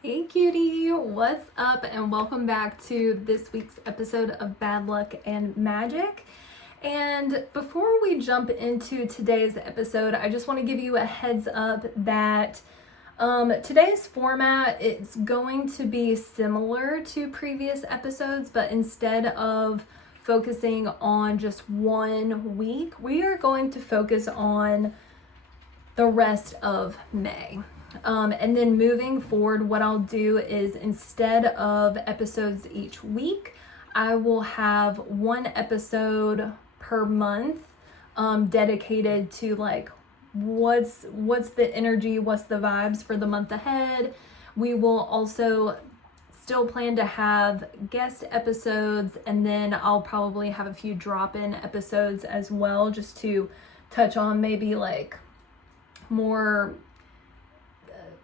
Hey cutie, what's up and welcome back to this week's episode of Bad Luck and Magic. And before we jump into today's episode, I just want to give you a heads up that today's format, it's going to be similar to previous episodes, but instead of focusing on just 1 week, we are going to focus on the rest of May. And then moving forward, what I'll do is instead of episodes each week, I will have 1 episode per month dedicated to like what's the energy, what's the vibes for the month ahead. We will also still plan to have guest episodes, and then I'll probably have a few drop-in episodes as well, just to touch on maybe like more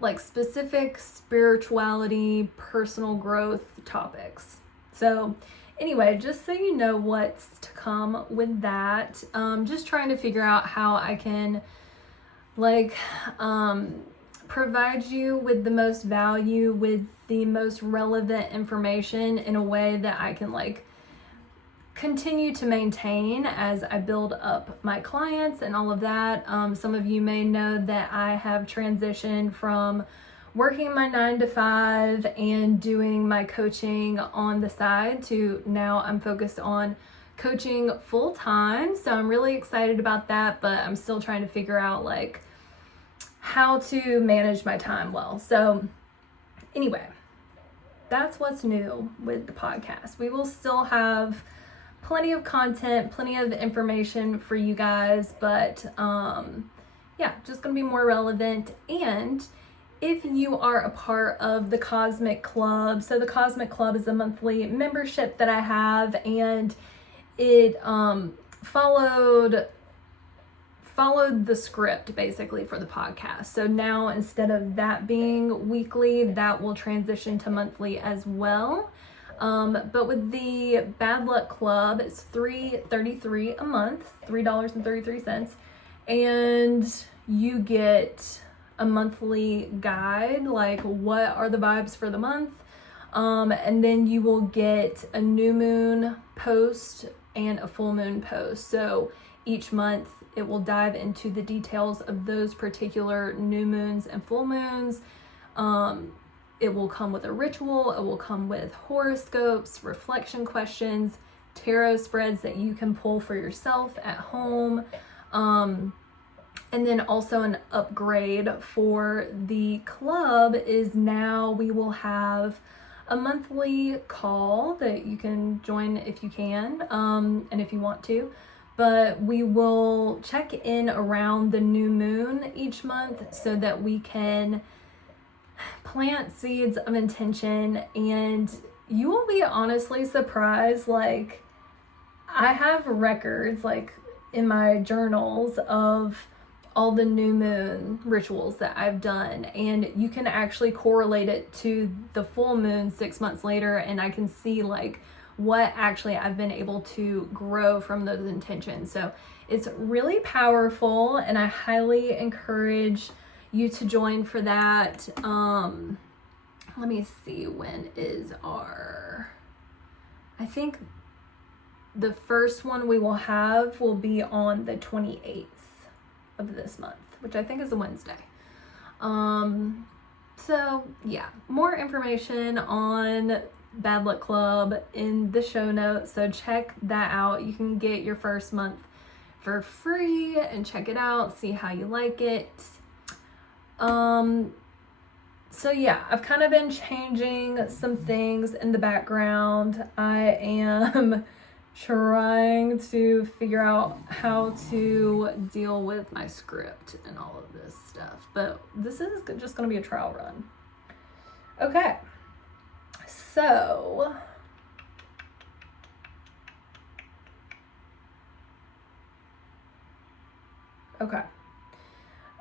like specific spirituality, personal growth topics. So anyway, just so you know what's to come with that, just trying to figure out how I can provide you with the most value, with the most relevant information in a way that I can continue to maintain as I build up my clients and all of that. Some of you may know that I have transitioned from working my 9 to 5 and doing my coaching on the side to now I'm focused on coaching full time. So I'm really excited about that, but I'm still trying to figure out how to manage my time well. So anyway, that's what's new with the podcast. We will still have plenty of content, plenty of information for you guys, but just gonna be more relevant. And if you are a part of the Cosmic Club, so the Cosmic Club is a monthly membership that I have, and it followed the script basically for the podcast. So now instead of that being weekly, that will transition to monthly as well. But with the Bad Luck Club, it's $3.33 a month, $3.33, and you get a monthly guide, like what are the vibes for the month, and then you will get a new moon post and a full moon post. So each month it will dive into the details of those particular new moons and full moons. It will come with a ritual, it will come with horoscopes, reflection questions, tarot spreads that you can pull for yourself at home, and then also an upgrade for the club is now we will have a monthly call that you can join if you can, and if you want to. But we will check in around the new moon each month so that we can plant seeds of intention, and you will be honestly surprised. I have records in my journals of all the new moon rituals that I've done, and you can actually correlate it to the full moon 6 months later, and I can see what actually I've been able to grow from those intentions. So it's really powerful, and I highly encourage you to join for that. Let me see, when is I think the first one we will have will be on the 28th of this month, which I think is a Wednesday. So yeah, more information on Bad Luck Club in the show notes, so check that out. You can get your first month for free and check it out, see how you like it. So yeah, I've kind of been changing some things in the background. I am trying to figure out how to deal with my script and all of this stuff, but this is just going to be a trial run. Okay, so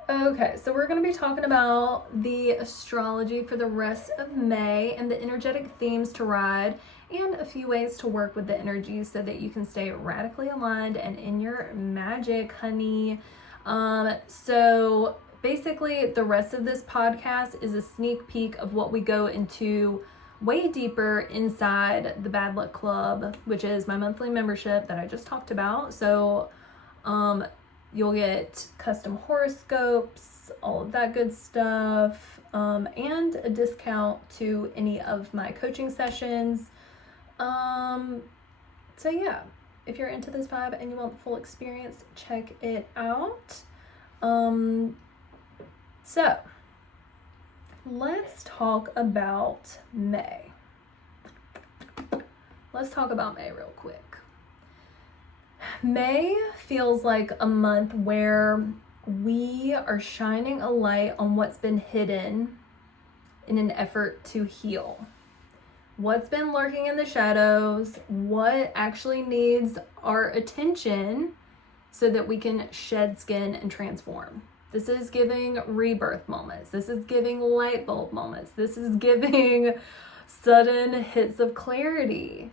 Okay, so we're going to be talking about the astrology for the rest of May and the energetic themes to ride and a few ways to work with the energies so that you can stay radically aligned and in your magic, honey. So basically the rest of this podcast is a sneak peek of what we go into way deeper inside the Bad Luck Club, which is my monthly membership that I just talked about. So you'll get custom horoscopes, all of that good stuff, and a discount to any of my coaching sessions. So yeah, if you're into this vibe and you want the full experience, check it out. So let's talk about May. Let's talk about May real quick. May feels like a month where we are shining a light on what's been hidden in an effort to heal. What's been lurking in the shadows, what actually needs our attention so that we can shed skin and transform. This is giving rebirth moments. This is giving lightbulb moments. This is giving sudden hits of clarity,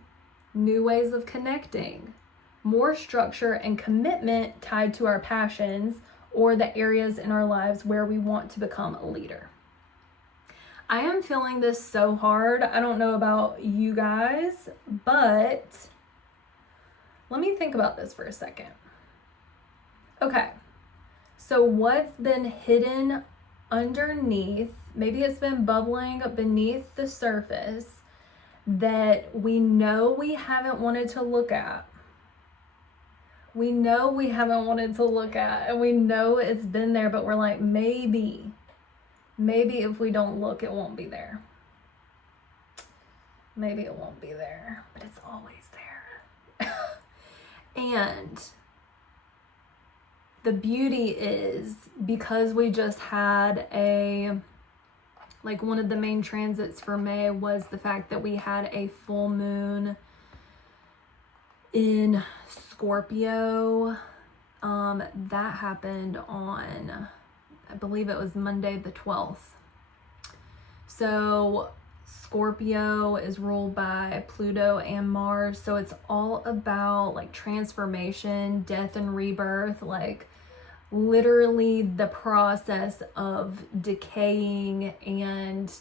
new ways of connecting, more structure and commitment tied to our passions or the areas in our lives where we want to become a leader. I am feeling this so hard. I don't know about you guys, but let me think about this for a second. Okay, so what's been hidden underneath, maybe it's been bubbling beneath the surface that we know we haven't wanted to look at. We know we haven't wanted to look at, and we know it's been there, but we're like, maybe if we don't look, it won't be there. Maybe it won't be there, but it's always there. And the beauty is, because we just had one of the main transits for May was the fact that we had a full moon in Scorpio. That happened on, I believe it was Monday the 12th. So Scorpio is ruled by Pluto and Mars. So it's all about like transformation, death and rebirth, like literally the process of decaying and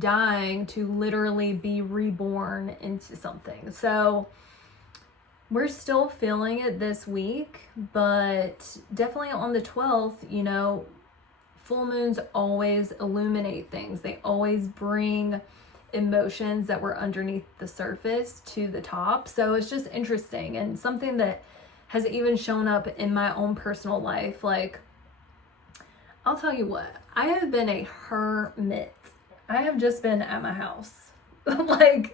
dying to literally be reborn into something. So we're still feeling it this week, but definitely on the 12th, full moons always illuminate things. They always bring emotions that were underneath the surface to the top. So it's just interesting, and something that has even shown up in my own personal life. Like, I'll tell you what, I have been a hermit. I have just been at my house. I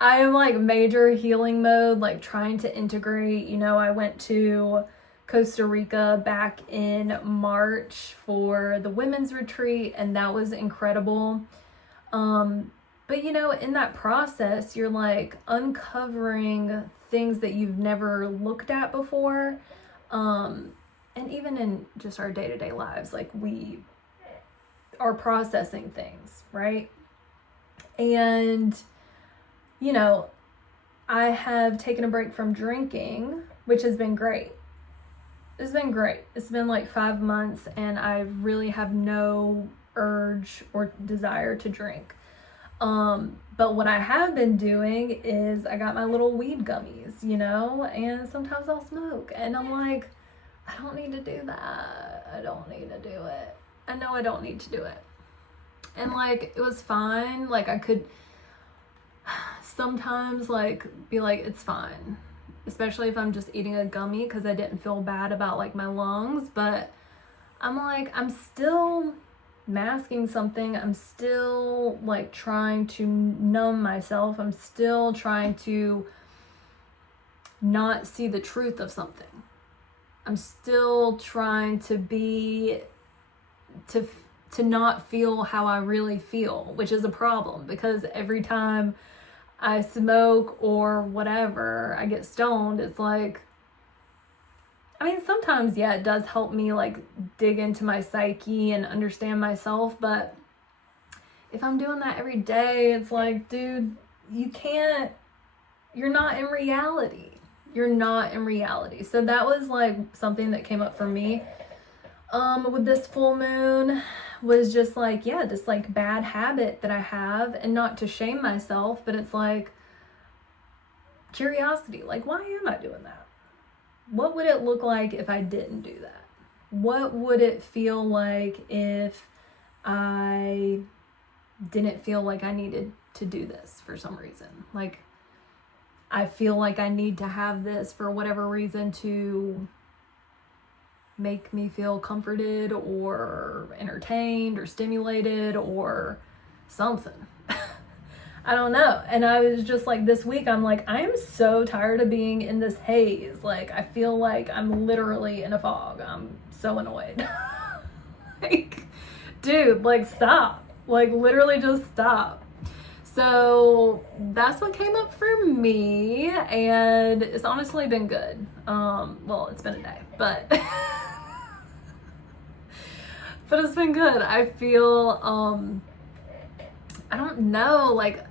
am like major healing mode, like trying to integrate. I went to Costa Rica back in March for the women's retreat, and that was incredible. But in that process, you're like uncovering things that you've never looked at before. And even in just our day-to-day lives, like we are processing things, right? And I have taken a break from drinking, which has been great. It's been great. It's been like 5 months, and I really have no urge or desire to drink. But what I have been doing is I got my little weed gummies, and sometimes I'll smoke, and I'm like, I don't need to do that. I don't need to do it. I know I don't need to do it. And like, it was fine. Like, I could sometimes be like, it's fine, especially if I'm just eating a gummy, because I didn't feel bad about like my lungs. But I'm like, I'm still masking something. I'm still like trying to numb myself. I'm still trying to not see the truth of something. I'm still trying to not feel how I really feel, which is a problem, because every time I smoke or whatever, I get stoned, it's like, sometimes, yeah, it does help me like dig into my psyche and understand myself, but if I'm doing that every day, it's like, dude, you're not in reality. You're not in reality. So that was like something that came up for me with this full moon was just like, yeah, this like bad habit that I have, and not to shame myself, but it's like curiosity, like, why am I doing that? What would it look like if I didn't do that? What would it feel like if I didn't feel like I needed to do this for some reason? Like, I feel like I need to have this for whatever reason to make me feel comforted or entertained or stimulated or something. I don't know. And I was just like, this week, I'm like, I am so tired of being in this haze. Like, I feel like I'm literally in a fog. I'm so annoyed. Like, dude, like, stop. Like, literally just stop. So that's what came up for me, and it's honestly been good. Well, it's been a day, but but it's been good. I feel I don't know, like,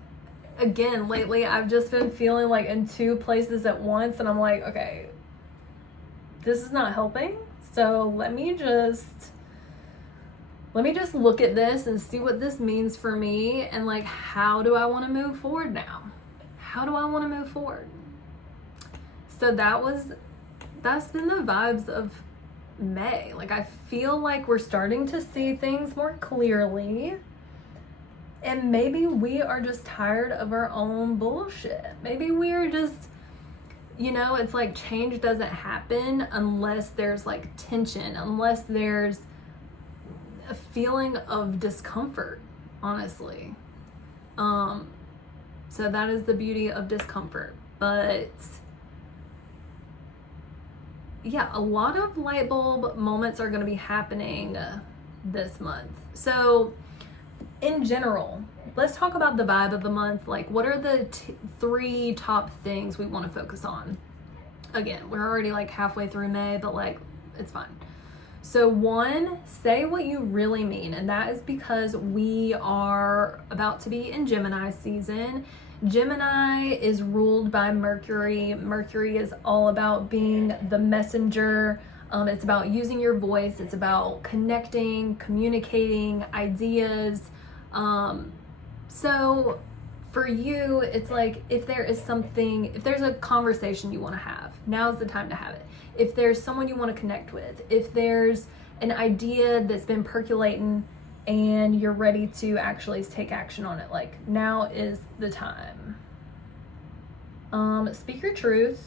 again, lately I've just been feeling like in two places at once, and I'm like, okay, this is not helping. So let me just look at this and see what this means for me, and like, how do I want to move forward now? How do I want to move forward? So that's been the vibes of May. Like, I feel like we're starting to see things more clearly, and maybe we are just tired of our own bullshit. Maybe we are just, you know, it's like change doesn't happen unless there's like tension, unless there's a feeling of discomfort, honestly. So that is the beauty of discomfort. But yeah, a lot of light bulb moments are going to be happening this month. So in general, let's talk about the vibe of the month. Like, what are the three top things we want to focus on? Again, we're already like halfway through May, but like, it's fine. So one, say what you really mean. And that is because we are about to be in Gemini season. Gemini is ruled by Mercury. Mercury is all about being the messenger. It's about using your voice. It's about connecting, communicating ideas. So for you, it's like, if there's a conversation you want to have, now's the time to have it. If there's someone you want to connect with, if there's an idea that's been percolating and you're ready to actually take action on it, like, now is the time. Speak your truth,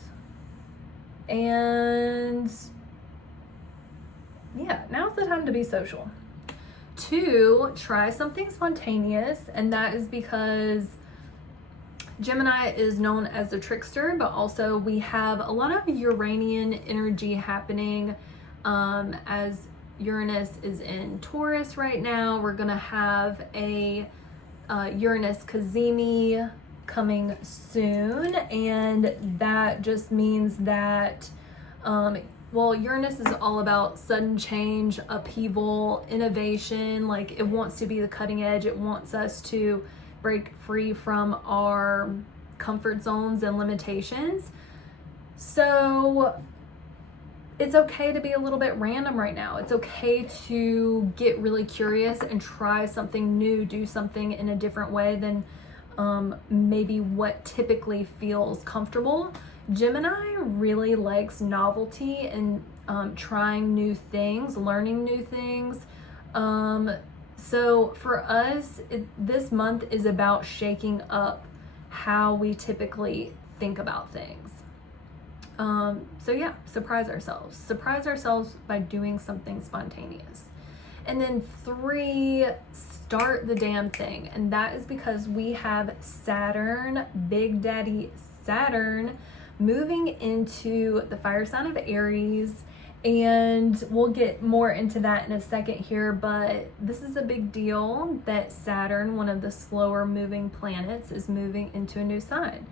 and yeah, now's the time to be social. Two, try something spontaneous, and that is because Gemini is known as the trickster, but also we have a lot of Uranian energy happening as Uranus is in Taurus right now. We're gonna have a Uranus Cazimi coming soon, and that just means that well, Uranus is all about sudden change, upheaval, innovation. Like, it wants to be the cutting edge. It wants us to break free from our comfort zones and limitations. So it's okay to be a little bit random right now. It's okay to get really curious and try something new, do something in a different way than maybe what typically feels comfortable. Gemini really likes novelty and trying new things, learning new things. So for us, this month is about shaking up how we typically think about things. So yeah, surprise ourselves by doing something spontaneous. And then three, start the damn thing. And that is because we have Saturn, Big Daddy Saturn, moving into the fire sign of Aries. And we'll get more into that in a second here, but this is a big deal that Saturn, one of the slower moving planets, is moving into a new sign.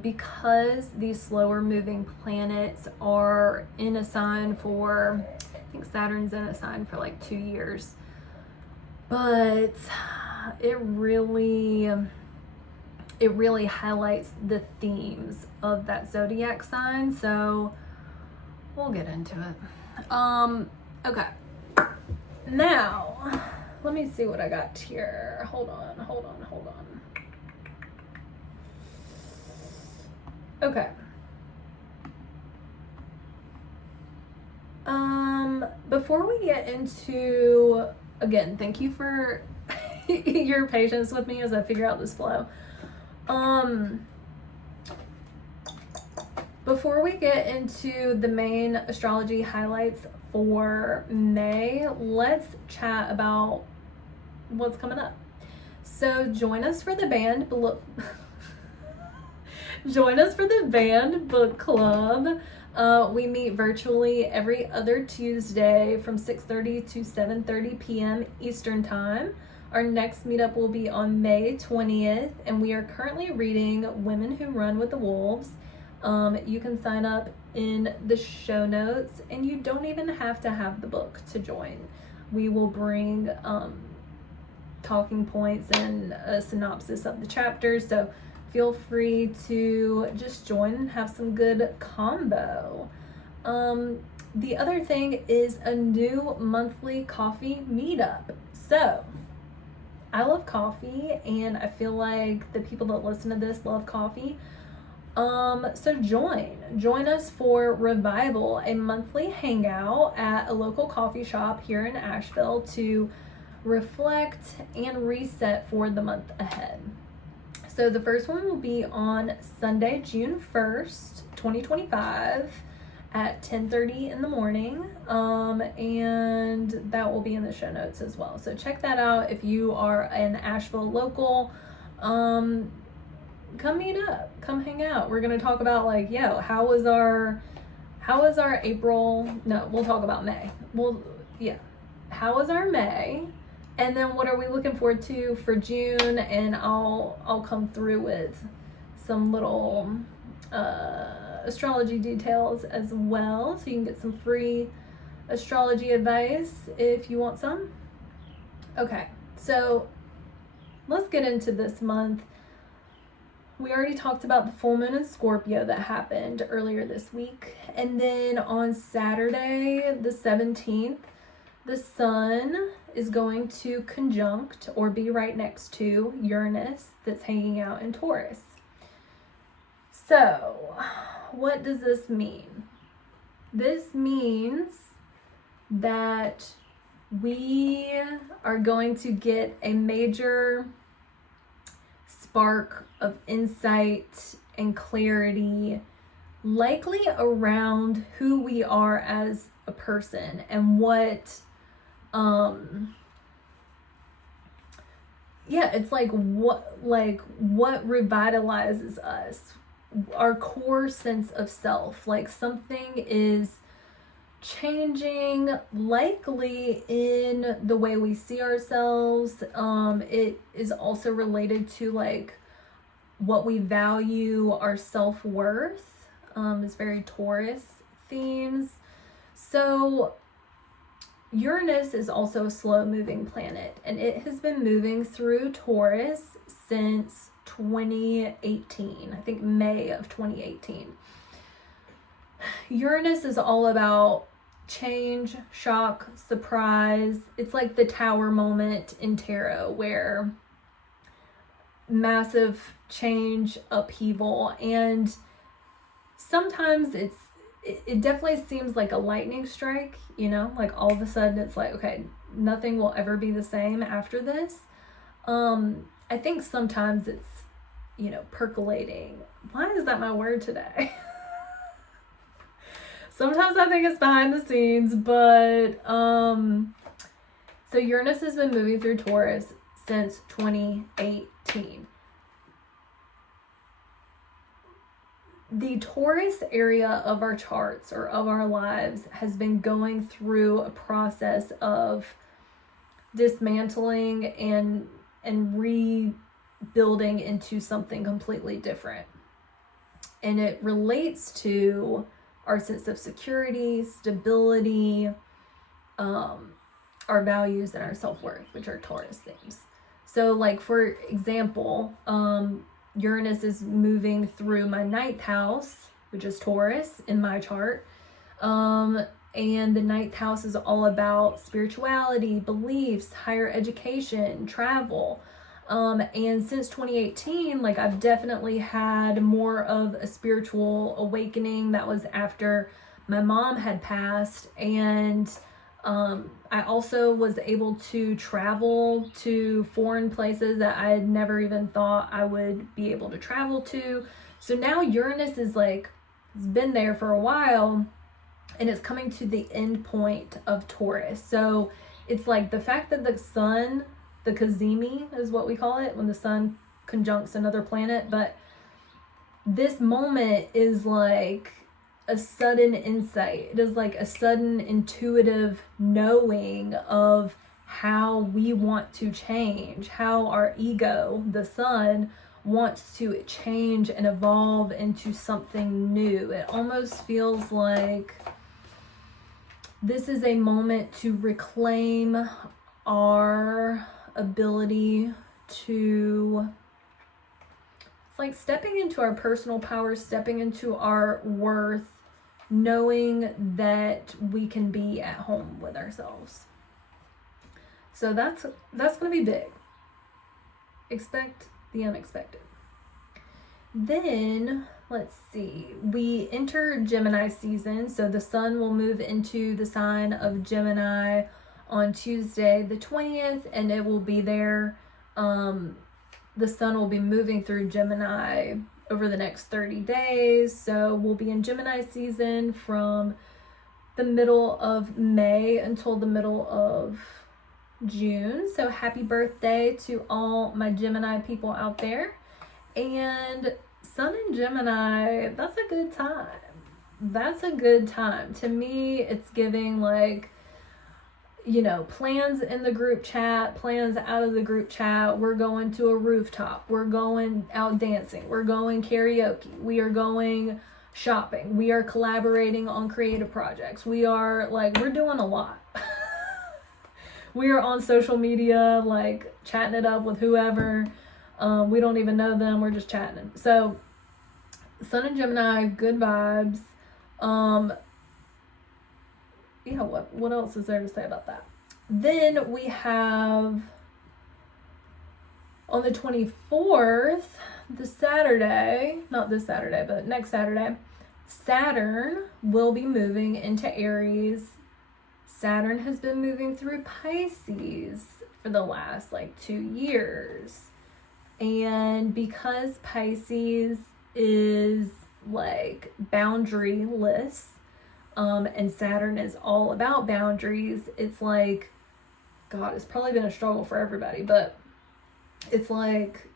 Because these slower moving planets are in a sign for, I think Saturn's in a sign for like 2 years, but it really highlights the themes of that zodiac sign. So we'll get into it. Okay, Now, let me see what I got here. Hold on. Okay. Before we get into, again, thank you for your patience with me as I figure out this flow. Before we get into the main astrology highlights for May, let's chat about what's coming up. So join us for the band book club. We meet virtually every other Tuesday from 6:30 to 7:30 p.m. Eastern Time. Our next meetup will be on May 20th, and we are currently reading Women Who Run with the Wolves. You can sign up in the show notes, and you don't even have to have the book to join. We will bring talking points and a synopsis of the chapters, so feel free to just join and have some good combo. The other thing is a new monthly coffee meetup. So I love coffee, and I feel like the people that listen to this love coffee. So join us for Revival, a monthly hangout at a local coffee shop here in Asheville to reflect and reset for the month ahead. So the first one will be on Sunday, June 1st, 2025 at 10:30 in the morning. And that will be in the show notes as well. So check that out if you are an Asheville local. Come meet up, come hang out. We're going to talk about how was our April? No, we'll talk about May. How was our May? And then what are we looking forward to for June? And I'll come through with some little astrology details as well, so you can get some free astrology advice if you want some. Okay, so let's get into this month. We already talked about the full moon in Scorpio that happened earlier this week. And then on Saturday, the 17th, the sun is going to conjunct or be right next to Uranus that's hanging out in Taurus. So, what does this mean? This means that we are going to get a major spark of insight and clarity, likely around who we are as a person and what it's what revitalizes us, our core sense of self. Like something is changing, likely in the way we see ourselves. It is also related to what we value, our self-worth. It's very Taurus themes. So Uranus is also a slow-moving planet, and it has been moving through Taurus since 2018, I think May of 2018. Uranus is all about change, shock, surprise. It's like the tower moment in tarot, where massive change, upheaval, and sometimes it definitely seems like a lightning strike, like all of a sudden it's like, okay, nothing will ever be the same after this. I think sometimes it's, percolating. Why is that my word today? Sometimes I think it's behind the scenes, but so Uranus has been moving through Taurus since 2018. The Taurus area of our charts or of our lives has been going through a process of dismantling and rebuilding into something completely different. And it relates to our sense of security, stability, our values, and our self-worth, which are Taurus themes. So for example, Uranus is moving through my ninth house, which is Taurus in my chart. And the ninth house is all about spirituality, beliefs, higher education, travel. And since 2018, like I've definitely had more of a spiritual awakening. That was after my mom had passed. And I also was able to travel to foreign places that I had never even thought I would be able to travel to. So now Uranus is like, it's been there for a while, and it's coming to the end point of Taurus. So it's like the fact that the sun, the cazimi is what we call it, when the sun conjuncts another planet. But this moment is like a sudden insight. It is like a sudden intuitive knowing of how we want to change, how our ego, the sun, wants to change and evolve into something new. It almost feels like this is a moment to reclaim our ability to, it's like stepping into our personal power, stepping into our worth, knowing that we can be at home with ourselves. So that's going to be big. Expect the unexpected. Then, let's see, we enter Gemini season. So the sun will move into the sign of Gemini on Tuesday the 20th, and it will be there. The sun will be moving through Gemini over the next 30 days. So we'll be in Gemini season from the middle of May until the middle of June. So happy birthday to all my Gemini people out there. And sun in Gemini, that's a good time. That's a good time. To me, it's giving like, you know, plans in the group chat, plans out of the group chat. We're going to a rooftop. We're going out dancing. We're going karaoke. We are going shopping. We are collaborating on creative projects. We are like, we're doing a lot. We are on social media, like chatting it up with whoever. We don't even know them. We're just chatting. So sun in Gemini, good vibes. Yeah, what else is there to say about that? Then we have on the 24th, not this Saturday, but next Saturday, Saturn will be moving into Aries. Saturn has been moving through Pisces for the last like 2 years. And because Pisces is like boundaryless, and Saturn is all about boundaries, it's like, God, it's probably been a struggle for everybody, but it's like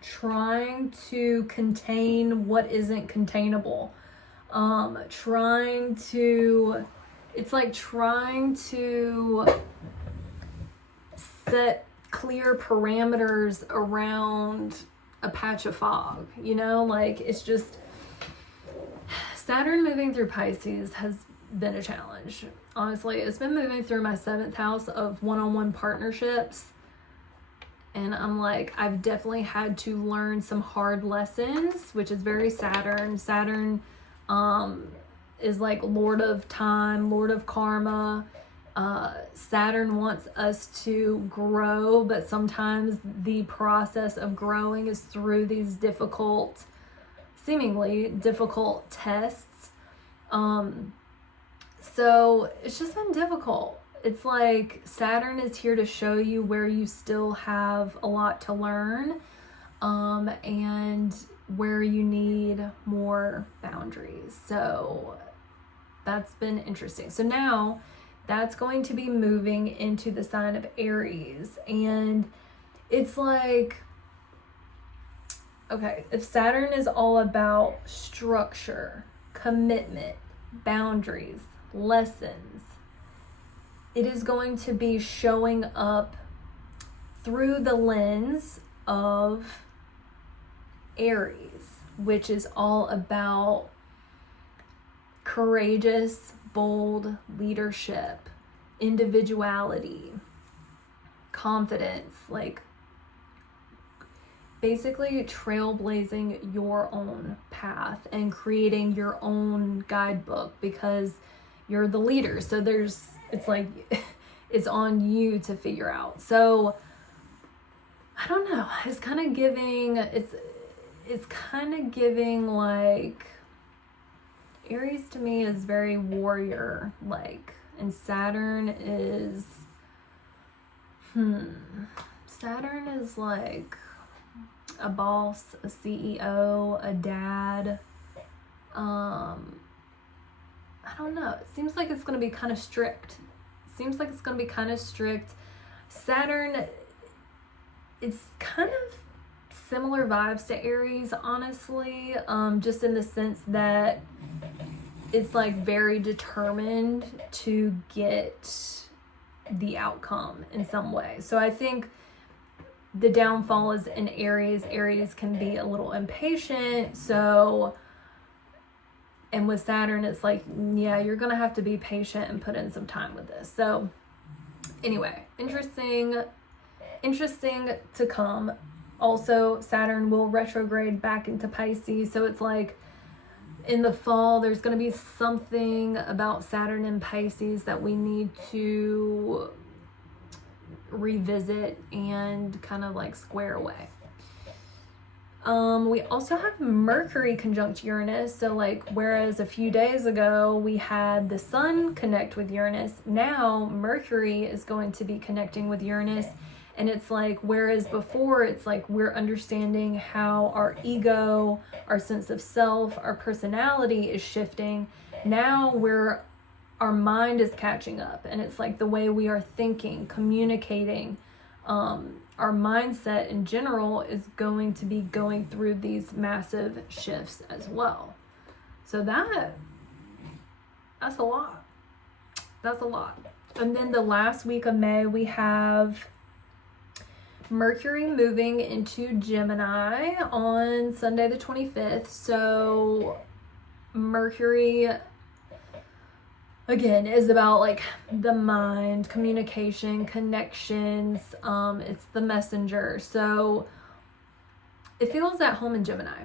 trying to contain what isn't containable. It's like trying to set clear parameters around a patch of fog, you know, like it's just, Saturn moving through Pisces has been a challenge. Honestly, it's been moving through my 7th house of one-on-one partnerships. And I'm like, I've definitely had to learn some hard lessons, which is very Saturn. Saturn is like Lord of time, Lord of karma. Saturn wants us to grow, but sometimes the process of growing is through these seemingly difficult tests. So it's just been difficult. It's like Saturn is here to show you where you still have a lot to learn, and where you need more boundaries. So that's been interesting. So now that's going to be moving into the sign of Aries. And it's like, okay, if Saturn is all about structure, commitment, boundaries, lessons, it is going to be showing up through the lens of Aries, which is all about courageous, bold leadership, individuality, confidence, like basically trailblazing your own path and creating your own guidebook, because you're the leader. So it's like, it's on you to figure out. So I don't know. It's kind of giving like, Aries to me is very warrior like, and Saturn is like a boss, a CEO, a dad. I don't know. It seems like it's going to be kind of strict. Saturn, it's kind of similar vibes to Aries, honestly, just in the sense that it's like very determined to get the outcome in some way. So I think the downfall is in Aries. Aries can be a little impatient. So, and with Saturn, it's like, yeah, you're going to have to be patient and put in some time with this. So anyway, interesting to come. Also, Saturn will retrograde back into Pisces. So it's like in the fall, there's going to be something about Saturn and Pisces that we need to revisit and kind of like square away. We also have Mercury conjunct Uranus. So like, whereas a few days ago we had the sun connect with Uranus, now Mercury is going to be connecting with Uranus. And it's like, whereas before it's like we're understanding how our ego, our sense of self, our personality is shifting. Now our mind is catching up, and it's like the way we are thinking, communicating, our mindset in general is going to be going through these massive shifts as well. So that's a lot. And then the last week of May, we have Mercury moving into Gemini on Sunday the 25th. So Mercury, again, is about like the mind, communication, connections. It's the messenger. So it feels at home in Gemini.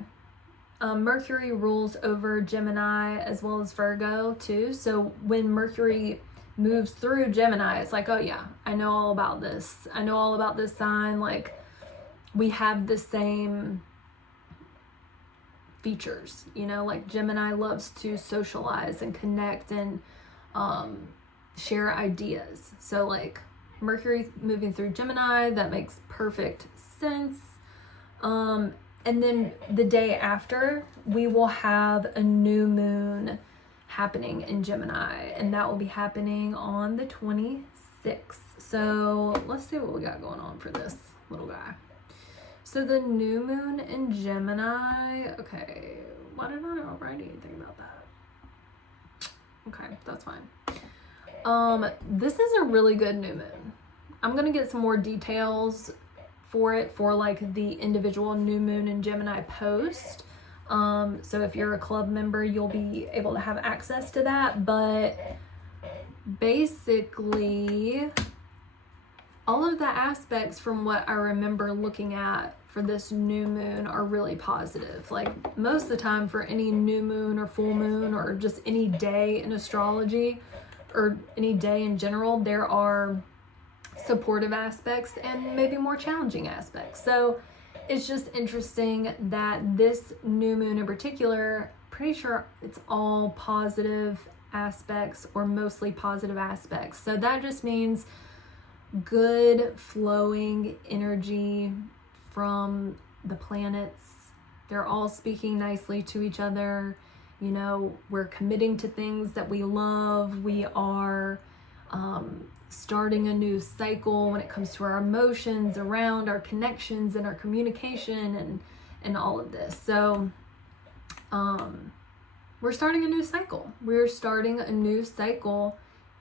Mercury rules over Gemini as well as Virgo too. So when Mercury moves through Gemini, it's like, oh yeah, I know all about this. I know all about this sign. Like, we have the same features, you know, like Gemini loves to socialize and connect and share ideas. So like Mercury moving through Gemini, that makes perfect sense. And then the day after, we will have a new moon happening in Gemini, and that will be happening on the 26th. So let's see what we got going on for this little guy. So the new moon in Gemini, okay, why did I not write anything about that? Okay, that's fine. This is a really good new moon. I'm gonna get some more details for it for like the individual new moon in Gemini post. So if you're a club member, you'll be able to have access to that. But basically, all of the aspects from what I remember looking at for this new moon are really positive. Like most of the time for any new moon or full moon or just any day in astrology or any day in general, there are supportive aspects and maybe more challenging aspects. So it's just interesting that this new moon in particular, pretty sure it's all positive aspects or mostly positive aspects. So that just means good flowing energy from the planets. They're all speaking nicely to each other. You know, we're committing to things that we love. We are starting a new cycle when it comes to our emotions around our connections and our communication and all of this. So we're starting a new cycle. We're starting a new cycle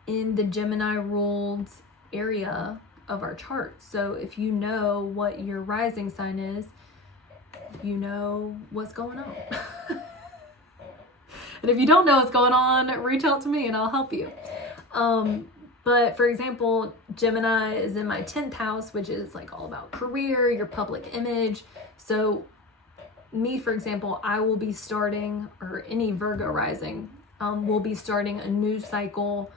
in the Gemini ruled area of our chart. So if you know what your rising sign is, you know what's going on. And if you don't know what's going on, reach out to me and I'll help you. But for example, Gemini is in my 10th house, which is like all about career, your public image. So me, for example, I will be starting, or any Virgo rising, will be starting a new cycle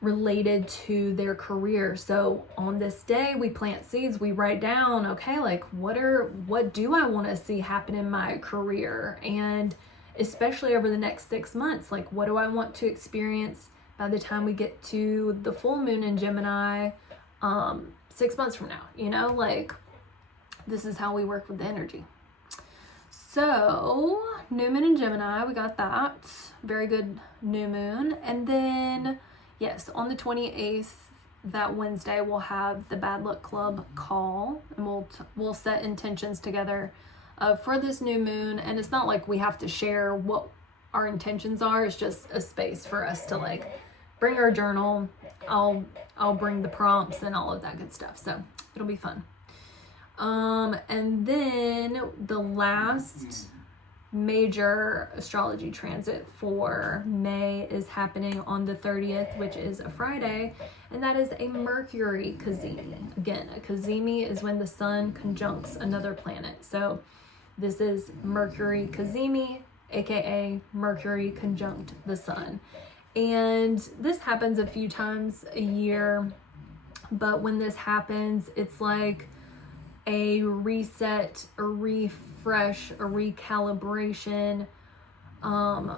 related to their career. So on this day, we plant seeds, we write down, okay, like what do I want to see happen in my career? And especially over the next 6 months, like what do I want to experience by the time we get to the full moon in Gemini, 6 months from now, you know, like this is how we work with the energy. So new moon in Gemini, we got that. Very good new moon. And then yes, on the 28th, that Wednesday, we'll have the Bad Luck Club call, and we'll set intentions together for this new moon. And it's not like we have to share what our intentions are. It's just a space for us to like bring our journal. I'll bring the prompts and all of that good stuff. So it'll be fun. And then the last major astrology transit for May is happening on the 30th, which is a Friday, and that is a Mercury cazimi. Again, a cazimi is when the sun conjuncts another planet. So this is Mercury cazimi, aka Mercury conjunct the sun. And this happens a few times a year, but when this happens, it's like a reset, a refresh, a recalibration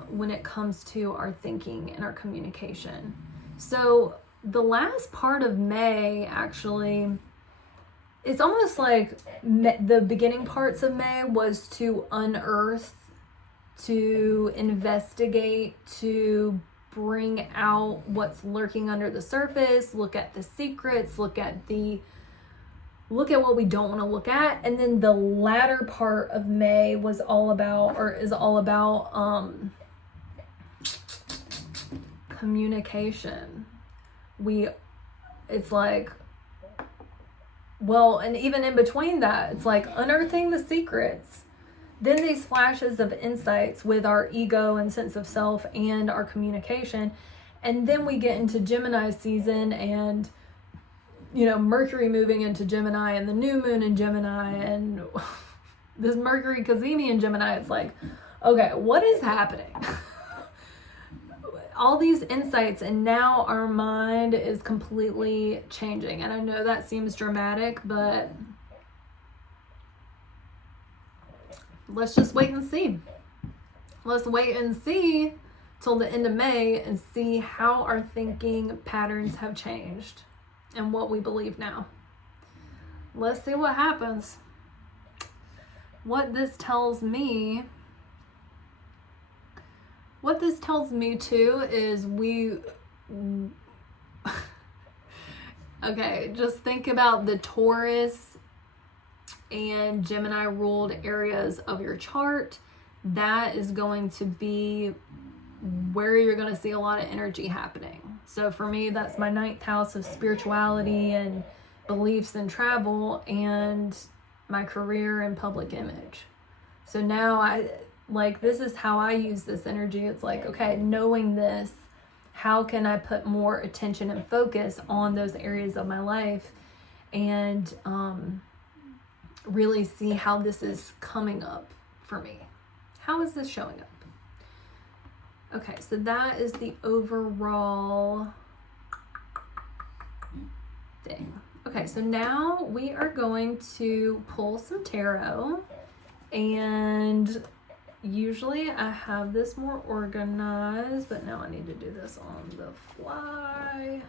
when it comes to our thinking and our communication. So the last part of May, actually, it's almost like the beginning parts of May was to unearth, to investigate, to bring out what's lurking under the surface, look at the secrets, look at what we don't want to look at. And then the latter part of May is all about communication. It's like, well, and even in between that, it's like unearthing the secrets. Then these flashes of insights with our ego and sense of self and our communication. And then we get into Gemini season and, you know, Mercury moving into Gemini and the new moon in Gemini and this Mercury cazimi in Gemini. It's like, okay, what is happening? All these insights, and now our mind is completely changing. And I know that seems dramatic, but let's just wait and see. Let's wait and see till the end of May and see how our thinking patterns have changed and what we believe now. Let's see what happens. What this tells me too is okay, just think about the Taurus and Gemini ruled areas of your chart. That is going to be where you're going to see a lot of energy happening. So for me, that's my 9th house of spirituality and beliefs and travel, and my career and public image. So now this is how I use this energy. It's like, okay, knowing this, how can I put more attention and focus on those areas of my life and really see how this is coming up for me? How is this showing up? Okay, so that is the overall thing. Okay, so now we are going to pull some tarot, and usually I have this more organized, but now I need to do this on the fly.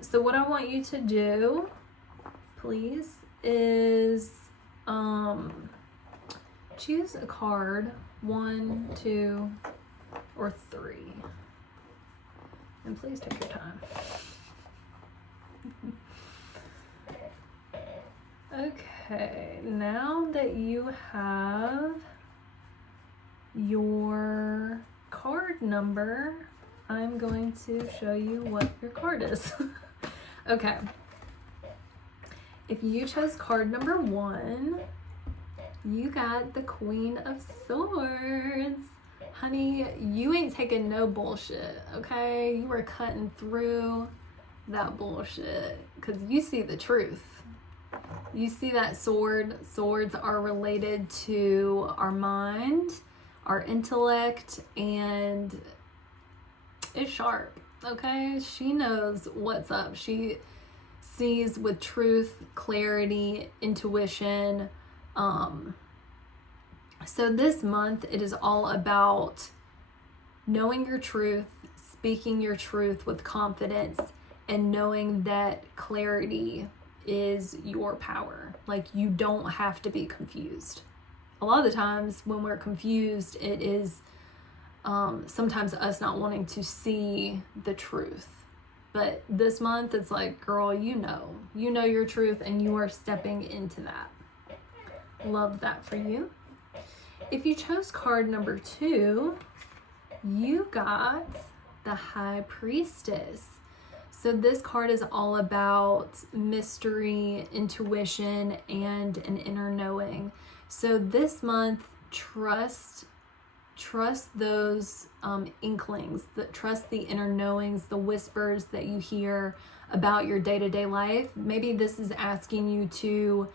So what I want you to do, please, is choose a card, 1, 2, or 3. And please take your time. Okay, now that you have your card number, I'm going to show you what your card is. Okay. If you chose card number 1, you got the Queen of Swords. Honey, you ain't taking no bullshit, okay? You are cutting through that bullshit because you see the truth. You see that sword. Swords are related to our mind, our intellect, and is sharp, okay? She knows what's up. She sees with truth, clarity, intuition. So this month, it is all about knowing your truth, speaking your truth with confidence, and knowing that clarity is your power. Like, you don't have to be confused. A lot of the times when we're confused, it is sometimes us not wanting to see the truth. But this month, it's like, girl, you know your truth, and you are stepping into that. Love that for you. If you chose card number 2, you got the High Priestess. So this card is all about mystery, intuition, and an inner knowing. So this month, trust those inklings, trust the inner knowings, the whispers that you hear about your day-to-day life. Maybe this is asking you to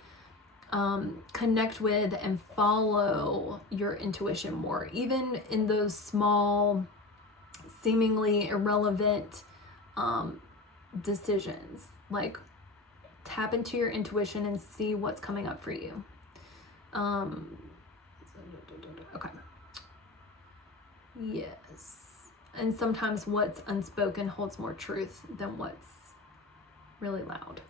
connect with and follow your intuition more, even in those small, seemingly irrelevant decisions. Like, tap into your intuition and see what's coming up for you. Okay. Yes. And sometimes what's unspoken holds more truth than what's really loud.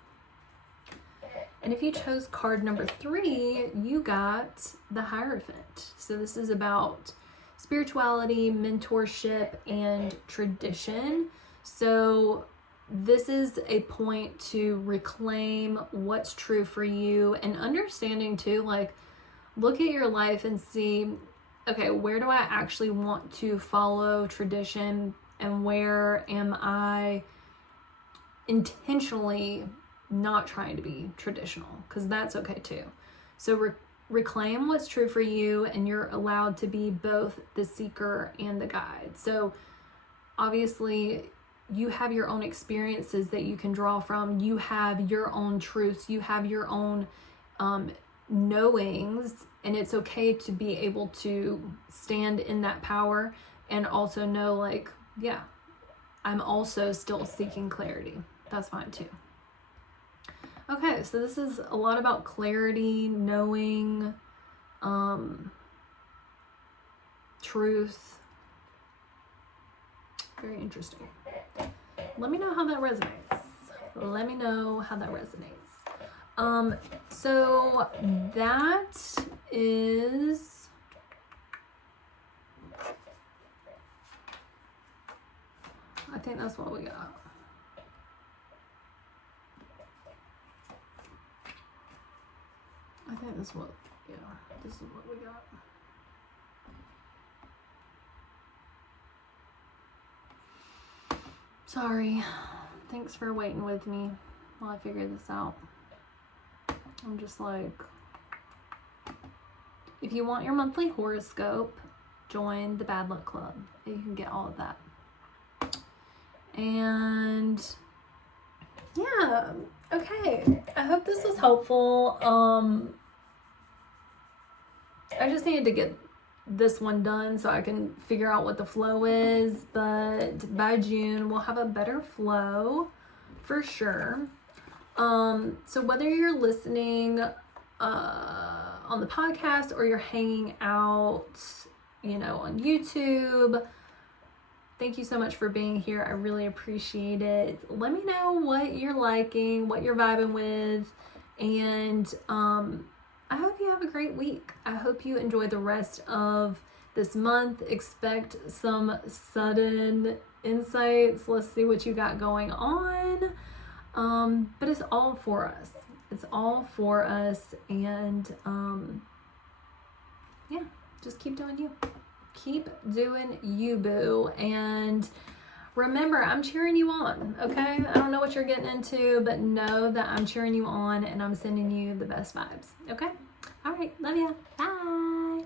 And if you chose card number 3, you got the Hierophant. So this is about spirituality, mentorship, and tradition. So this is a point to reclaim what's true for you, and understanding too, like, look at your life and see, okay, where do I actually want to follow tradition, and where am I intentionally not trying to be traditional? Because that's okay too. So reclaim what's true for you, and you're allowed to be both the seeker and the guide. So obviously you have your own experiences that you can draw from. You have your own truths. You have your own knowings, and it's okay to be able to stand in that power and also know, like, yeah, I'm also still seeking clarity. That's fine too. Okay, so this is a lot about clarity, knowing, truth. Very interesting. Let me know how that resonates. Let me know how that resonates. So that is, I think that's what we got. I think this is what we got. Sorry. Thanks for waiting with me while I figure this out. I'm just like, if you want your monthly horoscope, join the Bad Luck Club. You can get all of that. And yeah, okay. I hope this was helpful. I just needed to get this one done so I can figure out what the flow is, but by June we'll have a better flow for sure. So whether you're listening on the podcast or you're hanging out, on YouTube, thank you so much for being here. I really appreciate it. Let me know what you're liking, what you're vibing with, and I hope you have a great week. I hope you enjoy the rest of this month. Expect some sudden insights. Let's see what you got going on. But it's all for us. It's all for us. And yeah, just keep doing you. Keep doing you, boo. And remember, I'm cheering you on, okay? I don't know what you're getting into, but know that I'm cheering you on and I'm sending you the best vibes, okay? All right, love ya. Bye.